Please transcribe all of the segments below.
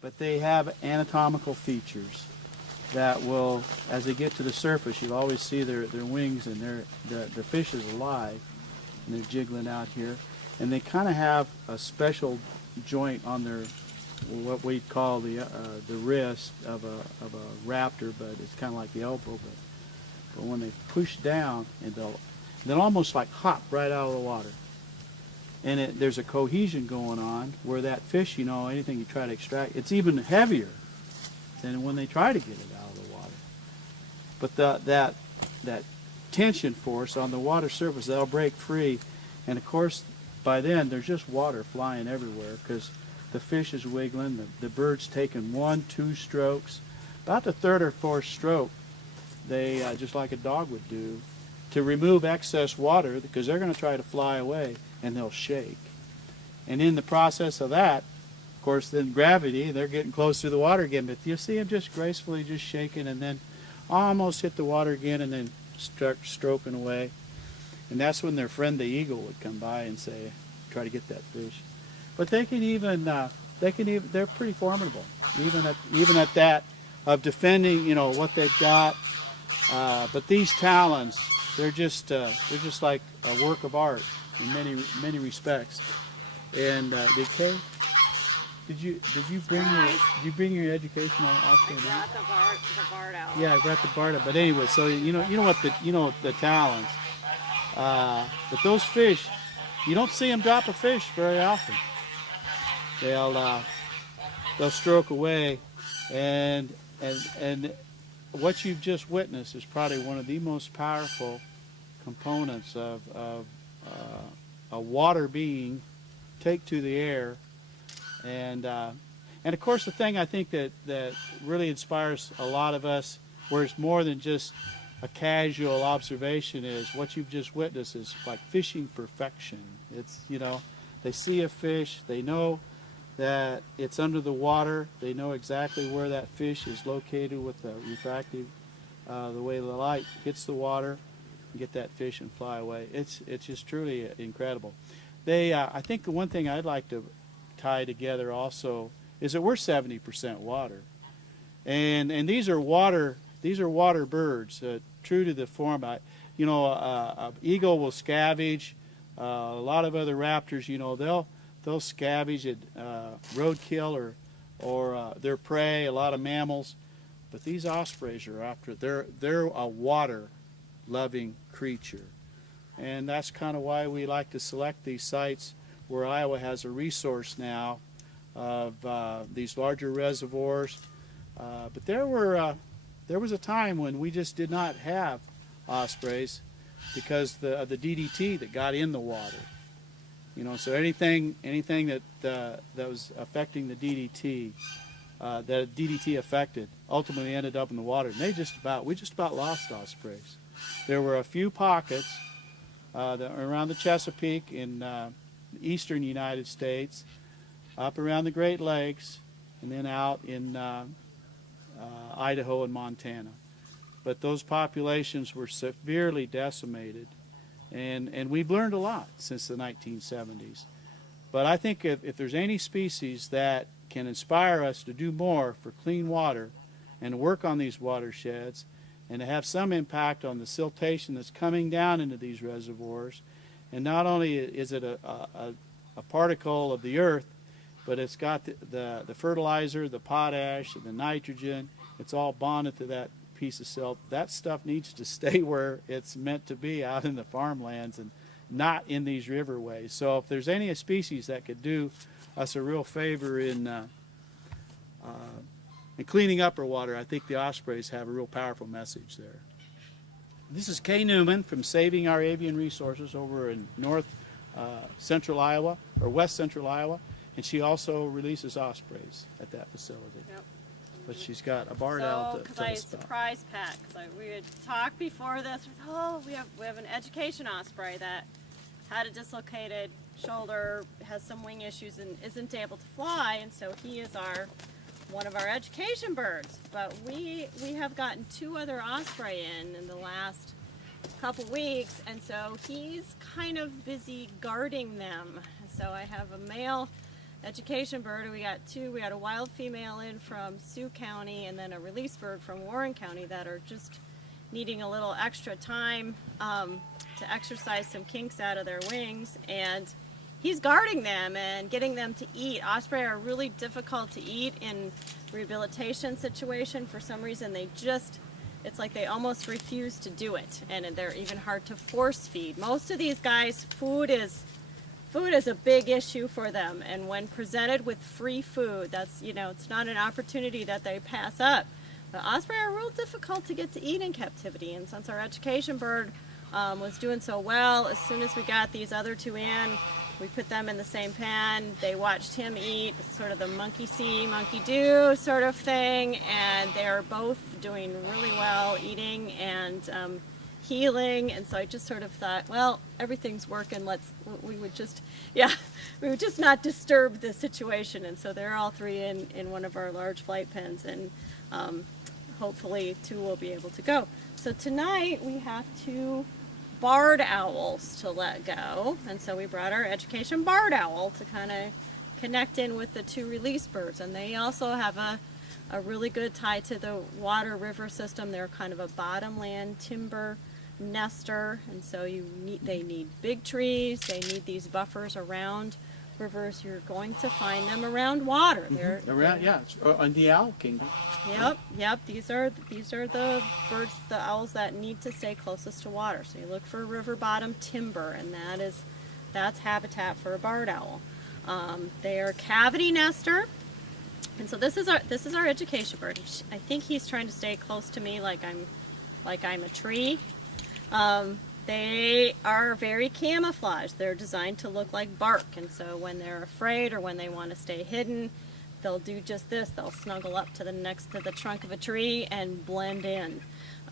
but they have anatomical features that will, as they get to the surface, you'll always see their wings, and the fish is alive, and they're jiggling out here. And they kind of have a special joint on their, what we call the wrist of a raptor, but it's kind of like the elbow. But when they push down, and they'll almost like hop right out of the water. And there's a cohesion going on where that fish, you know, anything you try to extract, it's even heavier than when they try to get it out of the water. But that tension force on the water surface, that'll break free. And of course, by then, there's just water flying everywhere because the fish is wiggling, the bird's taking 1, 2 strokes. About the third or fourth stroke, they, just like a dog would do, to remove excess water, because they're going to try to fly away, and they'll shake. And in the process of that, of course, then gravity, they're getting close to the water again, but you see them just gracefully just shaking, and then almost hit the water again, and then start stroking away. And that's when their friend the eagle would come by and say, try to get that fish. But they can even, they're pretty formidable, even at that, of defending, you know, what they've got. But these talons, they're just like a work of art in many respects. And Kay, did you bring your educational outfit? I brought the Bard out. Yeah, I brought the Bard out. But anyway, so you know the talons. But those fish, you don't see them drop a fish very often. They'll stroke away, and what you've just witnessed is probably one of the most powerful components of a water being take to the air. And of course, the thing I think that really inspires a lot of us, where it's more than just a casual observation, is what you've just witnessed is like fishing perfection. It's, you know, they see a fish, they know that it's under the water, they know exactly where that fish is located with the refractive, the way the light hits the water, and get that fish and fly away. It's just truly incredible. I think the one thing I'd like to tie together also is that we're 70% water, and these are water birds, true to the form. An eagle will scavenge. A lot of other raptors, you know, they'll scavenge at roadkill or their prey. A lot of mammals, but these ospreys are after. They're a water-loving creature, and that's kind of why we like to select these sites where Iowa has a resource now of these larger reservoirs. But there was a time when we just did not have ospreys because of the DDT that got in the water. You know, so anything that was affecting the DDT, that DDT affected, ultimately ended up in the water. And we just about lost ospreys. There were a few pockets around the Chesapeake in the eastern United States, up around the Great Lakes, and then out in Idaho and Montana. But those populations were severely decimated, and we've learned a lot since the 1970s. But I think if there's any species that can inspire us to do more for clean water and to work on these watersheds and to have some impact on the siltation that's coming down into these reservoirs, and not only is it a particle of the earth, but it's got the fertilizer, the potash, and the nitrogen. It's all bonded to that piece of silt. That stuff needs to stay where it's meant to be, out in the farmlands and not in these riverways. So if there's any species that could do us a real favor in cleaning up our water, I think the ospreys have a real powerful message there. This is Kay Neumann from Saving Our Avian Resources over in central Iowa, or west central Iowa, and she also releases ospreys at that facility. Yep. But she's got a Bard owl to because I surprise Pat, because we had talked before this. We have an education osprey that had a dislocated shoulder, has some wing issues, and isn't able to fly, and so he is one of our education birds. But we have gotten 2 other osprey in the last couple weeks, and so he's kind of busy guarding them. So I have a male education bird. We got two. We got a wild female in from Sioux County and then a release bird from Warren County that are just needing a little extra time to exercise some kinks out of their wings. And he's guarding them and getting them to eat. Osprey are really difficult to eat in rehabilitation situation. For some reason, it's like they almost refuse to do it, and they're even hard to force feed. Most of these guys, food is a big issue for them, and when presented with free food, that's, it's not an opportunity that they pass up. But osprey are real difficult to get to eat in captivity, and since our education bird was doing so well, as soon as we got these other two in, we put them in the same pen. They watched him eat, sort of the monkey see, monkey do sort of thing, and they're both doing really well eating and healing. And so I just sort of thought, well, everything's working. We would just not disturb the situation. And so they're all three in one of our large flight pens, and hopefully two will be able to go. So tonight we have two barred owls to let go, and so we brought our education barred owl to kind of connect in with the two release birds, and they also have a really good tie to the water river system. They're kind of a bottomland timber nester, and so they need big trees. They need these buffers around rivers. You're going to find them around water. They're on the owl kingdom. Yep. These are the birds, the owls that need to stay closest to water. So you look for river bottom timber, and that's habitat for a barred owl. They are cavity nester, and so this is our education bird. I think he's trying to stay close to me, like I'm a tree. They are very camouflaged. They're designed to look like bark, and so when they're afraid or when they want to stay hidden, they'll do just this. They'll snuggle up to the trunk of a tree and blend in.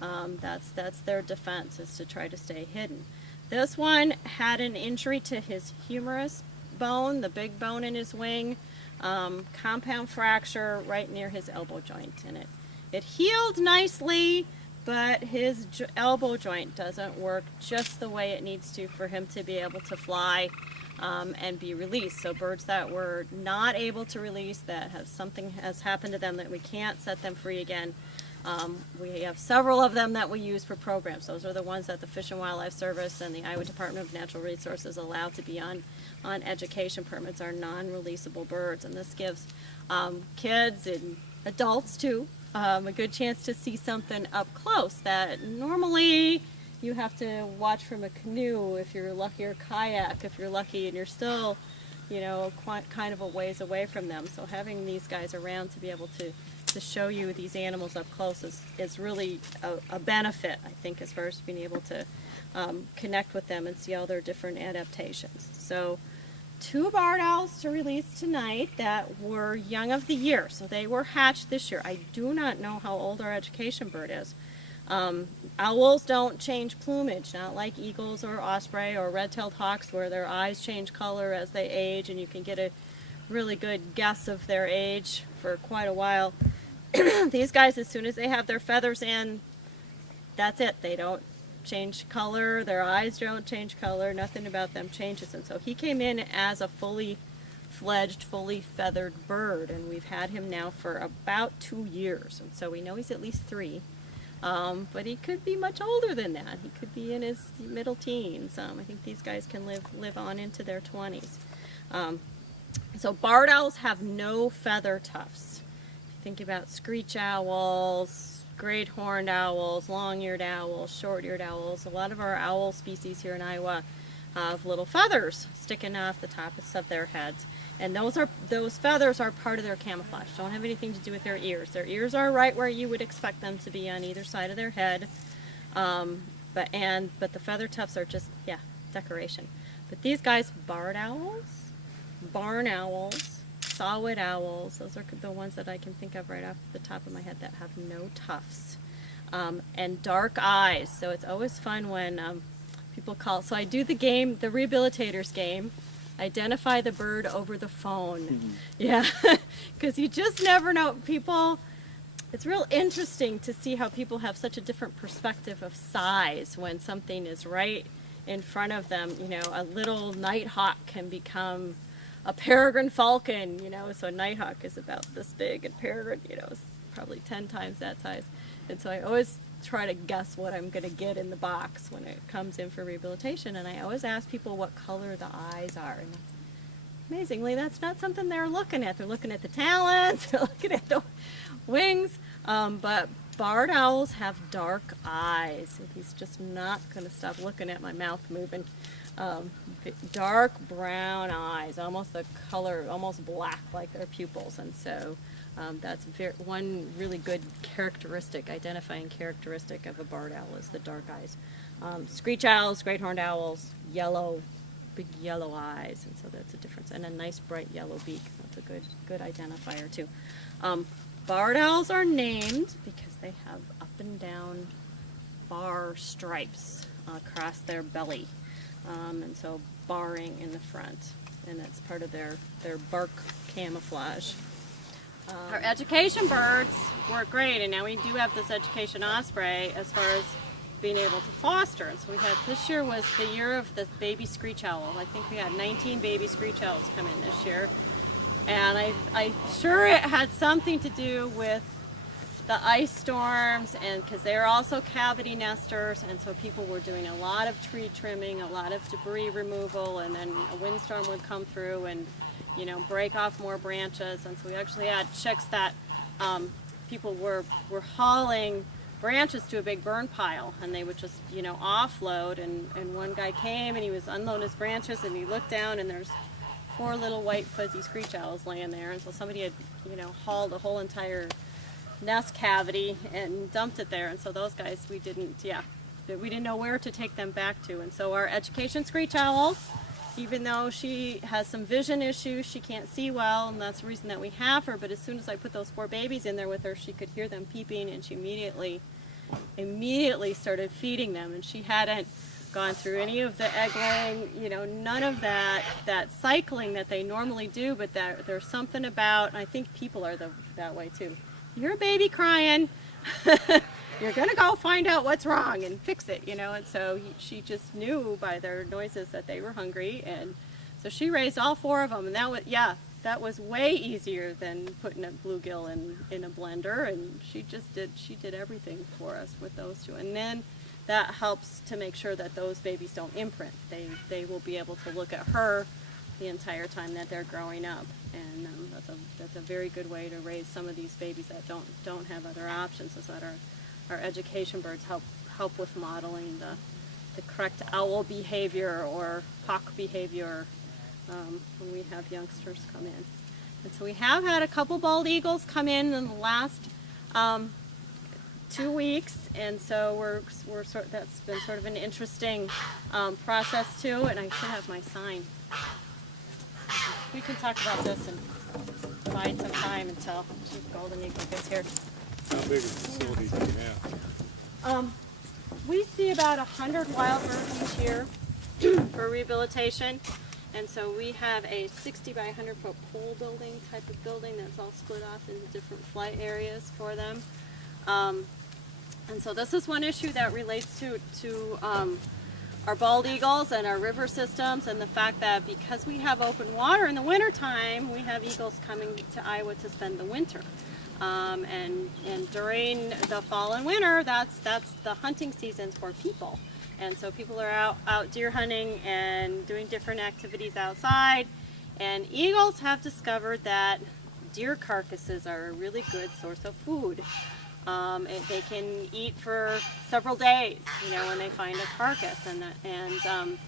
That's their defense, is to try to stay hidden. This one had an injury to his humerus bone, the big bone in his wing, compound fracture right near his elbow joint, and it healed nicely, but his elbow joint doesn't work just the way it needs to for him to be able to fly and be released. So birds that were not able to release, something has happened to them that we can't set them free again, we have several of them that we use for programs. Those are the ones that the Fish and Wildlife Service and the Iowa Department of Natural Resources allow to be on education permits, are non-releasable birds, and this gives kids and adults too a good chance to see something up close that normally you have to watch from a canoe if you're lucky, or kayak if you're lucky, and you're still, kind of a ways away from them. So having these guys around to be able to show you these animals up close is really a benefit, I think, as far as being able to connect with them and see all their different adaptations. So two barred owls to release tonight that were young of the year. So they were hatched this year. I do not know how old our education bird is. Owls don't change plumage, not like eagles or osprey or red-tailed hawks, where their eyes change color as they age, and you can get a really good guess of their age for quite a while. These guys, as soon as they have their feathers in, that's it. They don't change color, their eyes don't change color, nothing about them changes. And so he came in as a fully fledged, fully feathered bird, and we've had him now for about 2 years, and so we know he's at least 3. But he could be much older than that. He could be in his middle teens. I think these guys can live on into their 20s. So barred owls have no feather tufts. If you think about screech owls, great horned owls, long-eared owls, short-eared owls, a lot of our owl species here in Iowa have little feathers sticking off the tops of their heads. And those feathers are part of their camouflage. Don't have anything to do with their ears. Their ears are right where you would expect them to be on either side of their head. But the feather tufts are just, decoration. But these guys, barred owls, barn owls, saw-whet owls, those are the ones that I can think of right off the top of my head that have no tufts. And dark eyes. So it's always fun when people call. So I do the game, the rehabilitators game. Identify the bird over the phone. Mm-hmm. Yeah, because you just never know. People, it's real interesting to see how people have such a different perspective of size when something is right in front of them. A little nighthawk can become a peregrine falcon, so nighthawk is about this big, and peregrine, is probably 10 times that size. And so I always try to guess what I'm going to get in the box when it comes in for rehabilitation, and I always ask people what color the eyes are. And amazingly, that's not something they're looking at. They're looking at the talons, they're looking at the wings, but barred owls have dark eyes. He's just not going to stop looking at my mouth moving. Dark brown eyes, almost the color, almost black like their pupils. And so that's one really good characteristic, identifying characteristic of a barred owl is the dark eyes. Screech owls, great horned owls, yellow, big yellow eyes, and so that's a difference. And a nice bright yellow beak. That's a good identifier too. Barred owls are named because they have up and down bar stripes across their belly, and so barring in the front, and that's part of their bark camouflage. Our education birds work great, and now we do have this education osprey as far as being able to foster. And so we had, this year was the year of the baby screech owl. I think we had 19 baby screech owls come in this year. And I'm sure it had something to do with the ice storms, and because they're also cavity nesters, and so people were doing a lot of tree trimming, a lot of debris removal, and then a windstorm would come through and break off more branches. And so we actually had chicks that people were hauling branches to a big burn pile, and they would just offload, and one guy came and he was unloading his branches, and he looked down and there's 4 little white fuzzy screech owls laying there. And so somebody had hauled a whole entire nest cavity and dumped it there. And so those guys, we didn't know where to take them back to. And so our education screech owl, even though she has some vision issues, she can't see well, and that's the reason that we have her, but as soon as I put those 4 babies in there with her, she could hear them peeping, and she immediately started feeding them. And she hadn't gone through any of the egg laying, none of that cycling that they normally do, but there's something about, and I think people are that way too. You're a baby crying, you're gonna go find out what's wrong and fix it, and so she just knew by their noises that they were hungry, and so she raised all 4 of them, and that was way easier than putting a bluegill in a blender, and she did everything for us with those 2, and then that helps to make sure that those babies don't imprint. They will be able to look at her the entire time that they're growing up, and that's a very good way to raise some of these babies that don't have other options. Is that our education birds help with modeling the correct owl behavior or hawk behavior when we have youngsters come in. And so we have had a couple bald eagles come in the last 2 weeks, and so that's been sort of an interesting process too. And I should have my sign. We can talk about this and find some time until Chief Golden Eagle gets here. How big a facility do you have? We see about 100 wild birds each year for rehabilitation, and so we have a 60 by 100 foot pole building type of building that's all split off into different flight areas for them. And so this is one issue that relates to our bald eagles and our river systems, and the fact that because we have open water in the wintertime, we have eagles coming to Iowa to spend the winter. And during the fall and winter, that's the hunting seasons for people. And so people are out deer hunting and doing different activities outside, and eagles have discovered that deer carcasses are a really good source of food. They can eat for several days, when they find a carcass, and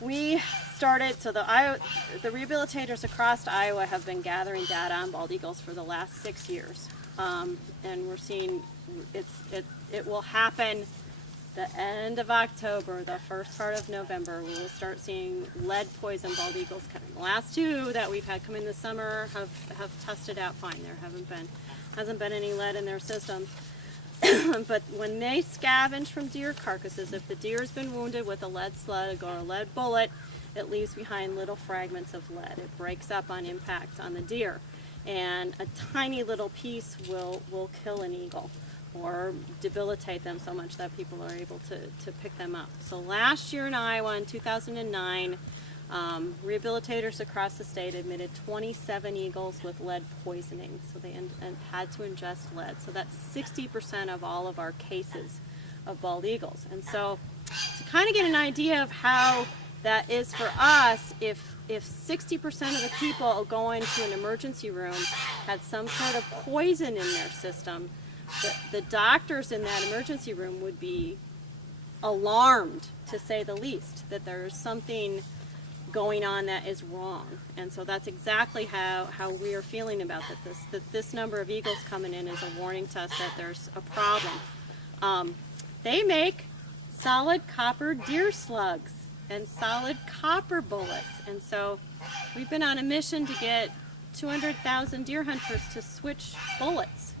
we started. So the rehabilitators across Iowa have been gathering data on bald eagles for the last 6 years, and we're seeing it will happen the end of October, the first part of November. We will start seeing lead poison bald eagles coming. The last 2 that we've had come in this summer have tested out fine. There hasn't been any lead in their systems. But when they scavenge from deer carcasses, if the deer has been wounded with a lead slug or a lead bullet, it leaves behind little fragments of lead. It breaks up on impact on the deer, and a tiny little piece will kill an eagle or debilitate them so much that people are able to pick them up. So last year in Iowa, in 2009, Rehabilitators across the state admitted 27 eagles with lead poisoning, so they had to ingest lead. So that's 60% of all of our cases of bald eagles. And so to kind of get an idea of how that is for us, if 60% of the people going to an emergency room had some sort of poison in their system, the doctors in that emergency room would be alarmed, to say the least, that there's something going on that is wrong. And so that's exactly how we are feeling about that this number of eagles coming in is a warning to us that there's a problem. They make solid copper deer slugs and solid copper bullets. And so we've been on a mission to get 200,000 deer hunters to switch bullets.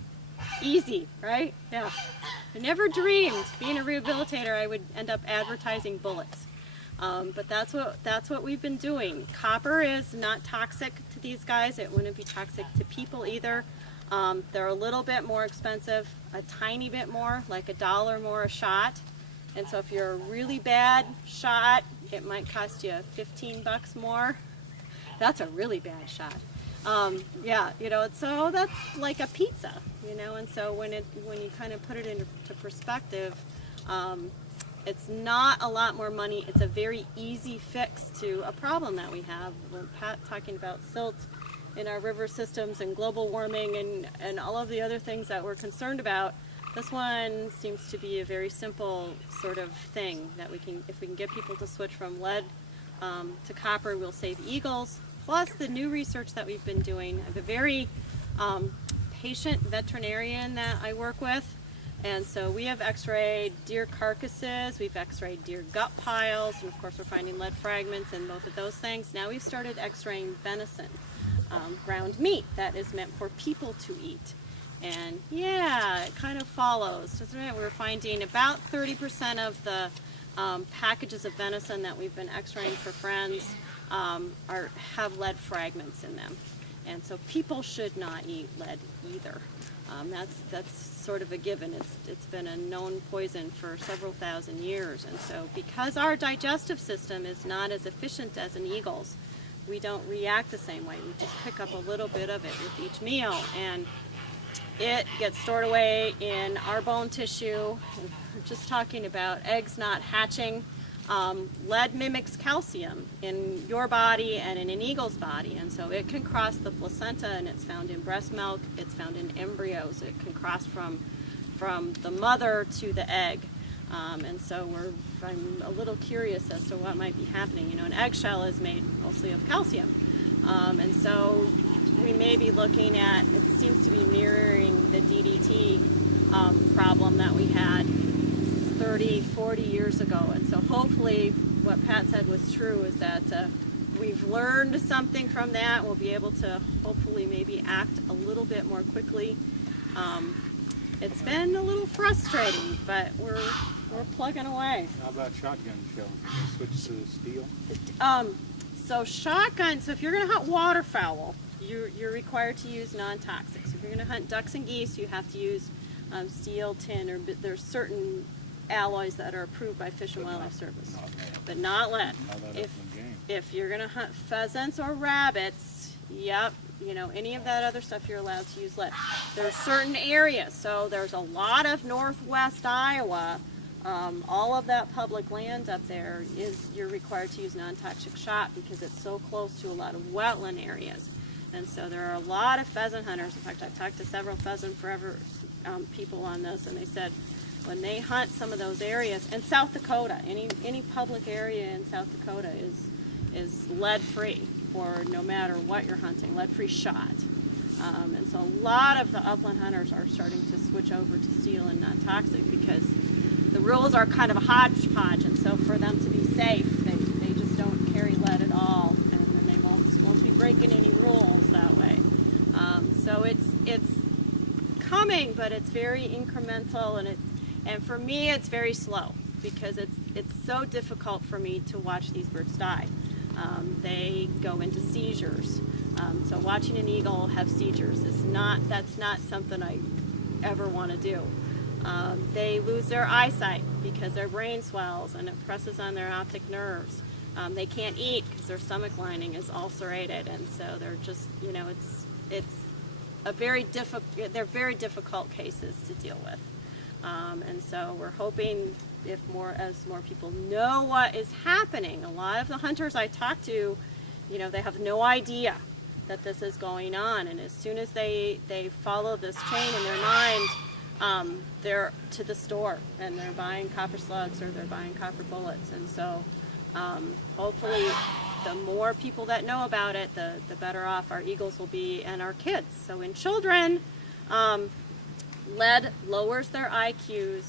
Easy, right? Yeah. I never dreamed, being a rehabilitator, I would end up advertising bullets. But that's what we've been doing. Copper is not toxic to these guys. It wouldn't be toxic to people either. They're a little bit more expensive, a tiny bit more, like $1 more a shot. And so if you're a really bad shot, it might cost you $15 more. That's a really bad shot. Yeah, so that's like a pizza, and so when you kind of put it into perspective, it's not a lot more money. It's a very easy fix to a problem that we have. When Pat talking about silt in our river systems and global warming and all of the other things that we're concerned about, this one seems to be a very simple sort of thing that if we can get people to switch from lead to copper, we'll save eagles. Plus the new research that we've been doing. I have a very patient veterinarian that I work with, and so we have x-rayed deer carcasses, we've x-rayed deer gut piles, and of course we're finding lead fragments in both of those things. Now we've started x-raying venison, ground meat that is meant for people to eat. And yeah, it kind of follows, doesn't it? We're finding about 30% of the packages of venison that we've been x-raying for friends have lead fragments in them. And so people should not eat lead either. That's sort of a given. It's been a known poison for several thousand years. And so because our digestive system is not as efficient as an eagle's, we don't react the same way. We just pick up a little bit of it with each meal, and it gets stored away in our bone tissue. We're just talking about eggs not hatching. Lead mimics calcium in your body and in an eagle's body, and so it can cross the placenta, and it's found in breast milk, it's found in embryos, it can cross from the mother to the egg. And so I'm a little curious as to what might be happening. An eggshell is made mostly of calcium, and so we may be looking at, it seems to be mirroring the DDT problem that we had 30, 40 years ago. And so hopefully what Pat said was true, is that we've learned something from that. We'll be able to hopefully maybe act a little bit more quickly. It's been a little frustrating, but we're plugging away. How about shotgun shells? Can you switch to steel? So shotgun, so if you're going to hunt waterfowl, you're required to use non-toxic. So if you're going to hunt ducks and geese, you have to use steel, tin, or there's certain alloys that are approved by Fish and Wildlife Service, but not lead. If you're going to hunt pheasants or rabbits, yep, any of that other stuff, you're allowed to use lead. There are certain areas, so there's a lot of northwest Iowa, all of that public land up there you're required to use non-toxic shot because it's so close to a lot of wetland areas. And so there are a lot of pheasant hunters. In fact, I've talked to several Pheasant Forever people on this, and they said when they hunt some of those areas, and South Dakota, any public area in South Dakota is lead-free for no matter what you're hunting, lead-free shot. And so a lot of the upland hunters are starting to switch over to steel and non-toxic because the rules are kind of a hodgepodge, and so for them to be safe, they just don't carry lead at all, and then they won't be breaking any rules that way. So it's coming, but it's very incremental, and for me it's very slow because it's so difficult for me to watch these birds die. They go into seizures. So watching an eagle have seizures that's not something I ever want to do. They lose their eyesight because their brain swells and it presses on their optic nerves. They can't eat because their stomach lining is ulcerated, and so they're just, it's a they're very difficult cases to deal with. And so we're hoping as more people know what is happening. A lot of the hunters I talk to, they have no idea that this is going on, and as soon as they follow this chain in their mind, they're to the store and they're buying copper slugs or they're buying copper bullets. And so hopefully the more people that know about it, the better off our eagles will be and our kids. So in children, lead lowers their IQs,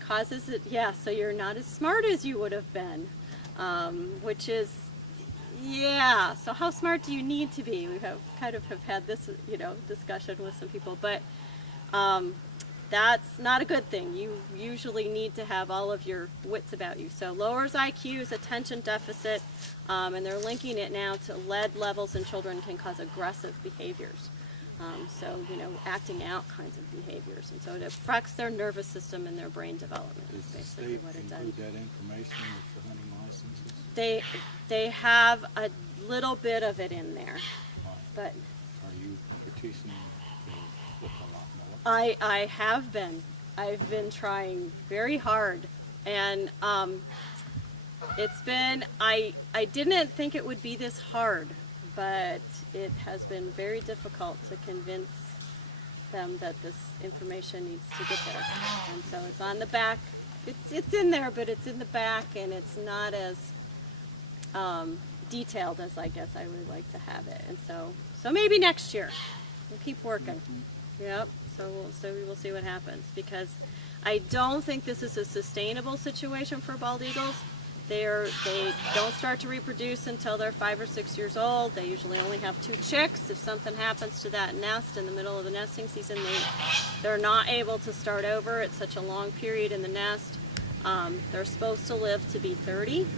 causes it, so you're not as smart as you would have been, which is, so how smart do you need to be? We have had this, discussion with some people, but that's not a good thing. You usually need to have all of your wits about you. So lowers IQs, attention deficit, and they're linking it now to lead levels in children can cause aggressive behaviors. Acting out kinds of behaviors. And so it affects their nervous system and their brain development. Does Is the basically state what it does. include that information with the hunting licenses? They have a little bit of it in there. But Are you petitioning to look a lot more? I have been. I've been trying very hard. And it's been, I didn't think it would be this hard, but it has been very difficult to convince them that this information needs to get there. And so it's on the back. It's in there, but it's in the back, and it's not as detailed as I guess I would like to have it. And so maybe next year we'll keep working. Yep. So we will see what happens, because I don't think this is a sustainable situation for bald eagles. They don't start to reproduce until they're 5 or 6 years old. They usually only have 2 chicks. If something happens to that nest in the middle of the nesting season, they're not able to start over. It's such a long period in the nest. They're supposed to live to be 30.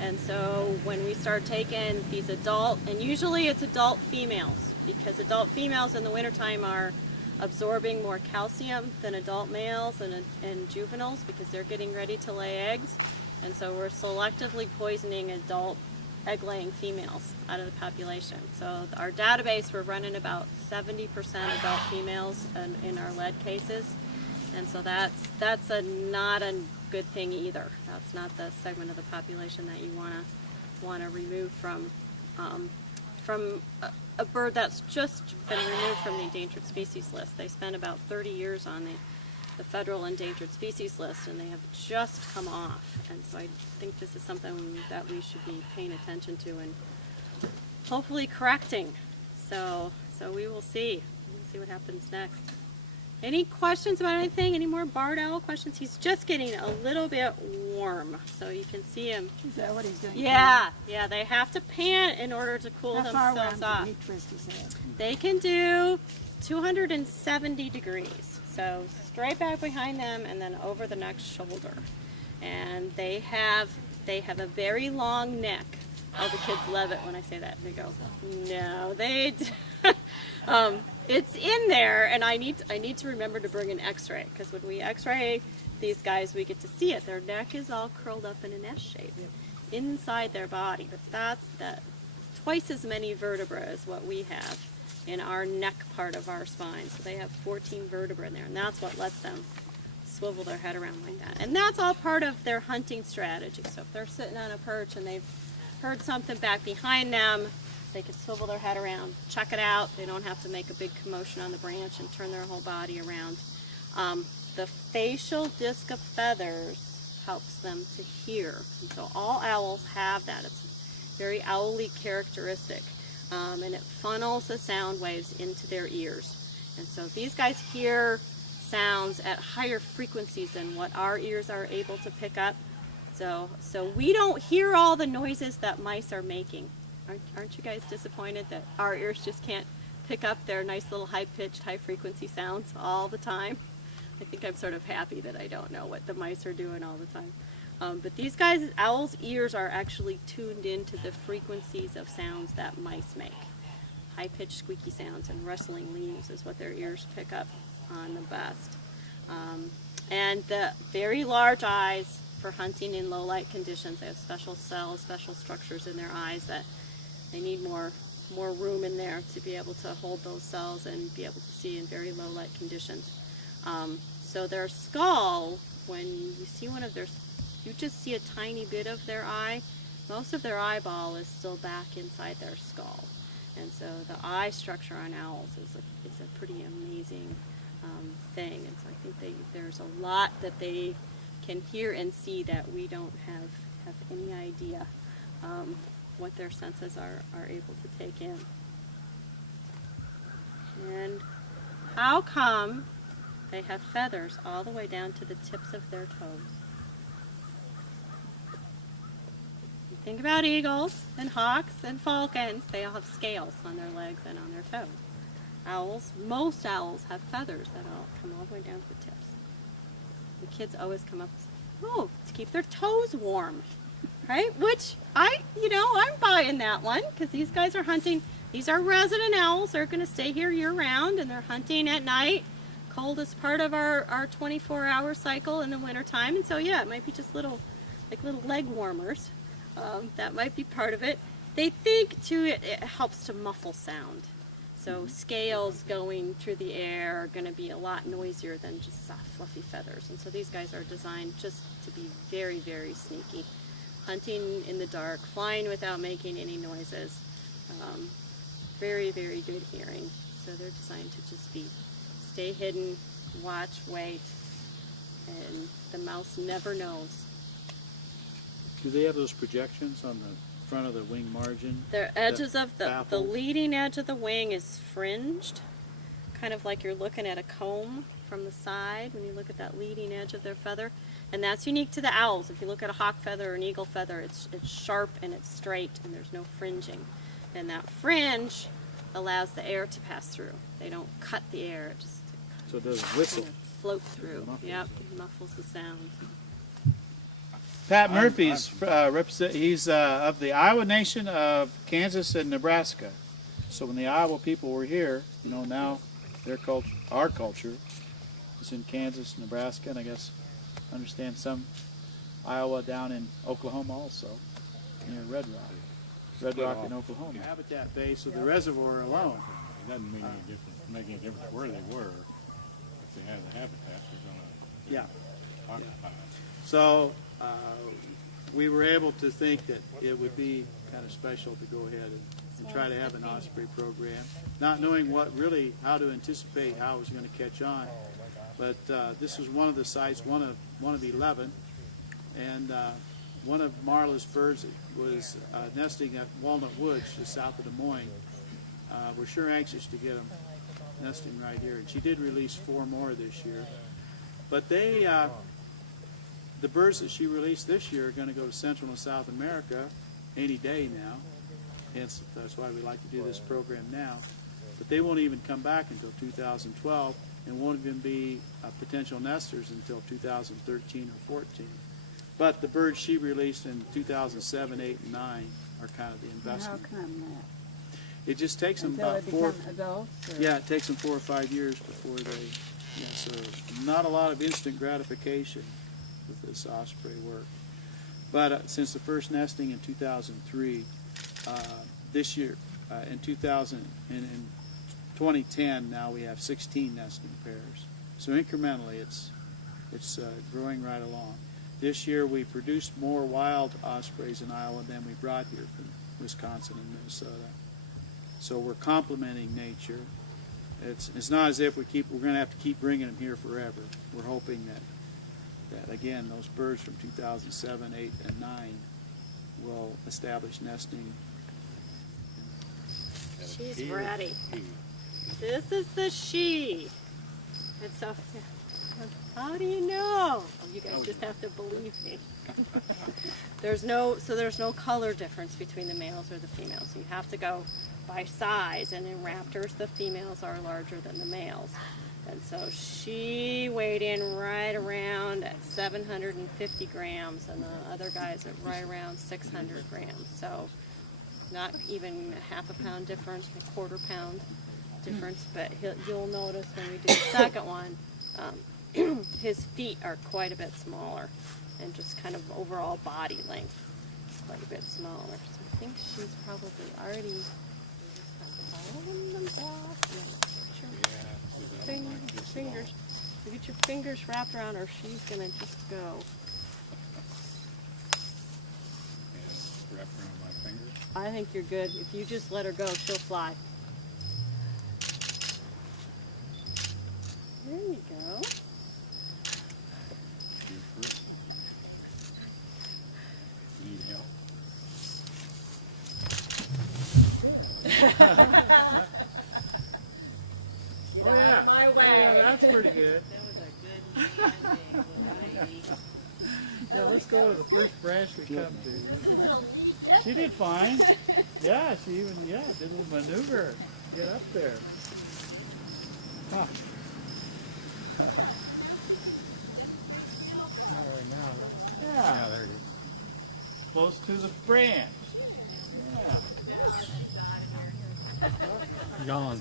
And so when we start taking these adult, and usually it's adult females, because adult females in the wintertime are absorbing more calcium than adult males and juveniles, because they're getting ready to lay eggs. And so we're selectively poisoning adult egg-laying females out of the population. So our database, we're running about 70% adult females in our lead cases. And so that's not a good thing either. That's not the segment of the population that you want to remove from a bird that's just been removed from the endangered species list. They spent about 30 years on the federal endangered species list, and they have just come off. And so I think this is something that we should be paying attention to and hopefully correcting. So we will see. We'll see what happens next. Any questions about anything? Any more barred owl questions? He's just getting a little bit warm, so you can see him. Is that what he's doing? Yeah, they have to pant in order to cool How far themselves around off. can he twist his head? They can do 270 degrees. So straight back behind them and then over the next shoulder. And they have a very long neck. All the kids love it when I say that. They go, no, they it's in there, and I need to remember to bring an x-ray, because when we x-ray these guys, we get to see it. Their neck is all curled up in an S shape inside their body, but that's twice as many vertebrae as what we have in our neck part of our spine. So they have 14 vertebrae in there, and that's what lets them swivel their head around like that. And that's all part of their hunting strategy. So if they're sitting on a perch and they've heard something back behind them, they can swivel their head around, check it out. They don't have to make a big commotion on the branch and turn their whole body around. The facial disc of feathers helps them to hear. And so all owls have that. It's very owly characteristic. And it funnels the sound waves into their ears. And so these guys hear sounds at higher frequencies than what our ears are able to pick up. So we don't hear all the noises that mice are making. Aren't you guys disappointed that our ears just can't pick up their nice little high-pitched, high-frequency sounds all the time? I think I'm sort of happy that I don't know what the mice are doing all the time. But these guys, owls' ears are actually tuned into the frequencies of sounds that mice make. High-pitched, squeaky sounds and rustling leaves is what their ears pick up on the best. And the very large eyes, for hunting in low light conditions. They have special cells, special structures in their eyes that they need more room in there to be able to hold those cells and be able to see in very low light conditions. So their skull, when you see one of their, you just see a tiny bit of their eye. Most of their eyeball is still back inside their skull. And so the eye structure on owls is a pretty amazing thing. And so I think there's a lot that they can hear and see that we don't have any idea what their senses are able to take in. And how come they have feathers all the way down to the tips of their toes? You think about eagles and hawks and falcons, they all have scales on their legs and on their toes. Owls, most owls have feathers that all come all the way down to the tips. The kids always come up and say, oh, to keep their toes warm, right? Which I'm buying that one, because these guys are hunting. These are resident owls. They're going to stay here year round, and they're hunting at night. Cold is part of our 24-hour cycle in the wintertime, and so yeah, it might be just little leg warmers. That might be part of it. They think too it helps to muffle sound. So scales going through the air are going to be a lot noisier than just soft, fluffy feathers. And so these guys are designed just to be very, very sneaky. Hunting in the dark, flying without making any noises. Very, very good hearing. So they're designed to just stay hidden, watch, wait, and the mouse never knows. Do they have those projections on the front of the wing margin? Their edges of the leading edge of the wing is fringed, kind of like you're looking at a comb from the side when you look at that leading edge of their feather. And that's unique to the owls. If you look at a hawk feather or an eagle feather, it's sharp and it's straight and there's no fringing. And that fringe allows the air to pass through. They don't cut the air, it just so it doesn't whistle. Kind of float through. Yep, it muffles the sound. Pat Murphy's he's of the Iowa Nation of Kansas and Nebraska. So when the Iowa people were here, now their culture, our culture, is in Kansas, Nebraska, and I guess understand some Iowa down in Oklahoma also, near Red Rock in Oklahoma. Habitat base of the reservoir alone. It doesn't mean make any difference where they were. If they have the habitat, they're going to occupy. So we were able to think that it would be kind of special to go ahead and try to have an osprey program, not knowing how to anticipate how it was going to catch on. But this was one of the sites, one of 11, and one of Marla's birds was nesting at Walnut Woods, just south of Des Moines. We're sure anxious to get them nesting right here, and she did release 4 more this year. But the birds that she released this year are going to go to Central and South America any day now. Hence, that's why we like to do this program now. But they won't even come back until 2012 and won't even be potential nesters until 2013 or 14. But the birds she released in 2007, 8, and 9 are kind of the investment. How come that? It just takes them Until about they 4. become adults? Or? Yeah, it takes them 4 or 5 years before they. Yeah, so not a lot of instant gratification with this osprey work. But since the first nesting in 2003, this year in 2010, now we have 16 nesting pairs. So incrementally, it's growing right along. This year we produced more wild ospreys in Iowa than we brought here from Wisconsin and Minnesota. So we're complementing nature. It's not as if we're going to have to keep bringing them here forever. We're hoping that again, those birds from 2007, 8, and 9 will establish nesting. She's ready. This is the she. And so, how do you know? Oh, you guys just have to believe me. There's no color difference between the males or the females. So you have to go by size, and in raptors, the females are larger than the males. And so she weighed in right around at 750 grams, and the other guys at right around 600 grams. So not even a half a pound difference, a quarter pound difference. But you'll notice when we do the second one, his feet are quite a bit smaller. and just kind of overall body length. Quite a bit smaller. So I think she's probably already pulling them off. Fingers. You get your fingers wrapped around her, she's gonna just go. Yeah, wrap around my fingers. I think you're good. If you just let her go, she'll fly. There you go. You first. You need help. Oh yeah. Oh yeah, that's pretty good. Yeah, let's go to the first branch we come to. She did fine. Yeah, she even did a little maneuver to get up there. Huh. All right, now. Yeah, there it is. Close to the branch. Yeah. Gone.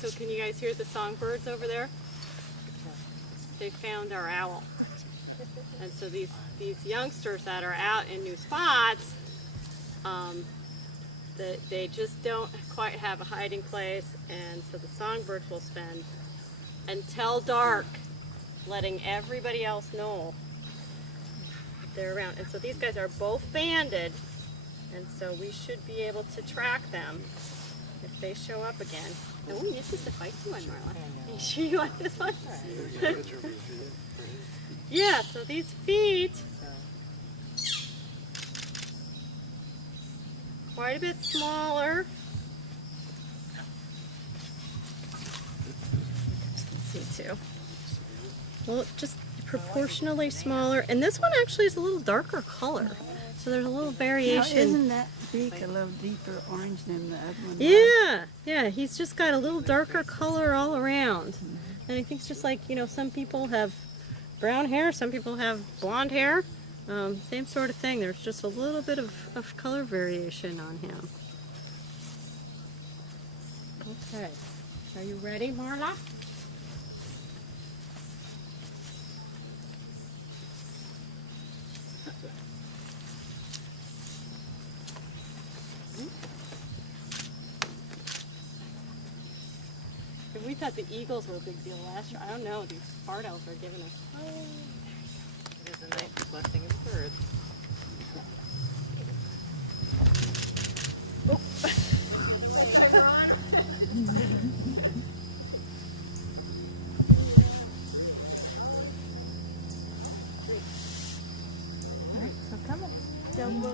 So can you guys hear the songbirds over there? They found our owl. And so these youngsters that are out in new spots, they just don't quite have a hiding place, and so the songbirds will spend until dark letting everybody else know they're around. And so these guys are both banded, and so we should be able to track them if they show up again. Oh, this is a feisty one, Marla. Are you sure you want this one? Yeah, so these feet, quite a bit smaller. Let's see too. Well, just proportionally smaller. And this one actually is a little darker color. So there's a little variation. Now, isn't that beak a little deeper orange than the other one? Yeah, yeah, he's just got a little darker color all around. And I think it's just like, you know, some people have brown hair, some people have blonde hair. Same sort of thing. There's just a little bit of color variation on him. Okay, are you ready, Marla? We thought the eagles were a big deal last year. I don't know. These sparrows are giving us. Oh. It is a nice blessing of birds. Oh. All right, so come on. Jumbo.